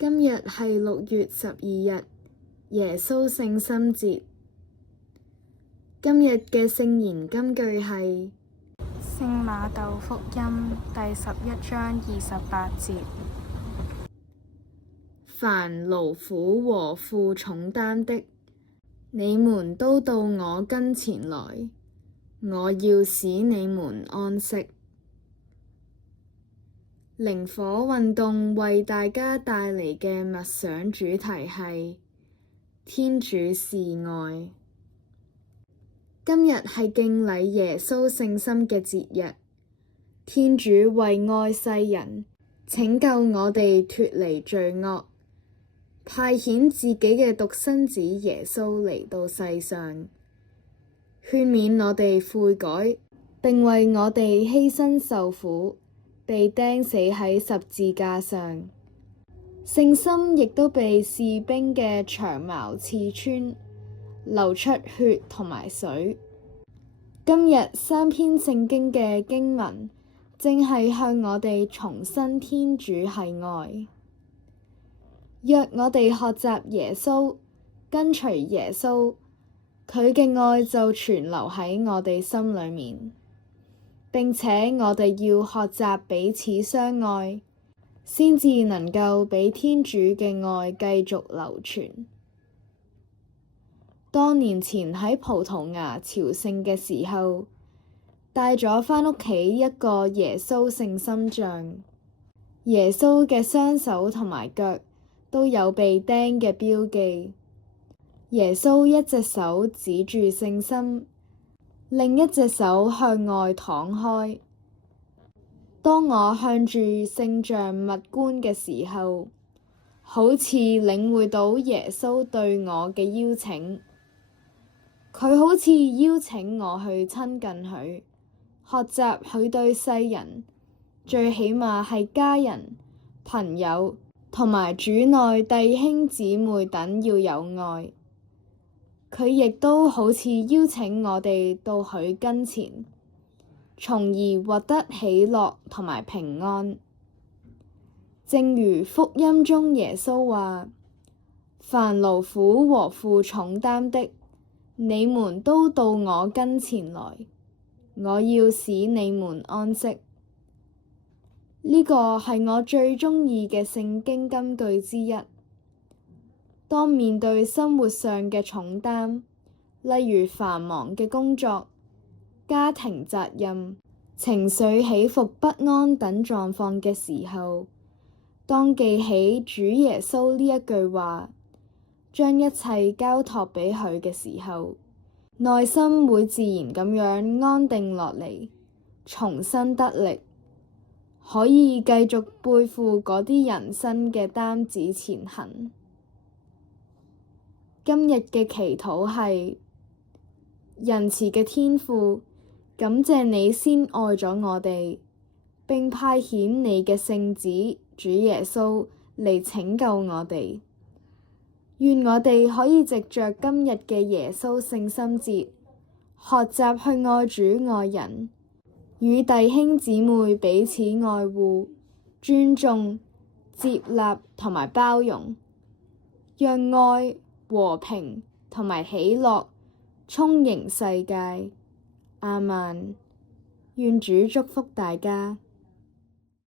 今日係6月12日，耶穌聖心節。今日嘅聖言金句係聖馬竇福音第11章28節。凡勞苦和負重擔的，你們都到我跟前來，我要使你們安息。靈火運動為大家帶嚟嘅默想主題係天主是愛。今日係敬禮耶穌聖心嘅節日，天主為愛世人，拯救我哋脫離罪惡，派遣自己嘅獨生子耶穌嚟到世上，勸勉我哋悔改，並為我哋犧牲受苦，被釘死喺十字架上。聖心亦都被士兵嘅長矛刺穿，流出血同埋水。今日三篇聖經嘅經文，正係向我哋重申天主係愛。若我哋學習耶穌，跟隨耶穌，佢嘅愛就存留喺我哋心裏面。並且我哋要學習彼此相愛，先至能夠俾天主嘅愛繼續流傳。多年前喺葡萄牙朝聖嘅時候，帶咗返屋企一個耶穌聖心像，耶穌嘅雙手同埋腳都有被釘嘅標記。耶穌一隻手指住聖心，另一隻手向外敞開。當我向住聖像默觀嘅時候，好似領會到耶穌對我嘅邀請。佢好似邀請我去親近佢，學習佢對世人，最起碼係家人、朋友同埋主內弟兄姊妹等要有愛。佢亦都好似邀請我哋到佢跟前，從而獲得喜樂同埋平安。正如福音中耶穌話：凡勞苦和負重擔的，你們都到我跟前來，我要使你們安息。呢個係我最鍾意嘅聖經金句之一。當面對生活上嘅重擔，例如繁忙嘅工作、家庭責任、情緒起伏不安等狀況嘅時候，當記起主耶穌呢一句話，將一切交託俾佢嘅時候，內心會自然咁樣安定落嚟，重新得力，可以繼續背負嗰啲人生嘅擔子前行。今日嘅祈禱係：仁慈嘅天父，感謝你先愛咗我哋，並派遣你嘅聖子主耶穌嚟拯救我哋。願我哋可以藉着今日嘅耶穌聖心節，學習去愛主愛人，與弟兄姊妹彼此愛護、尊重、接納同埋包容，讓愛、和平同埋喜樂充盈世界。阿們。願主祝福大家。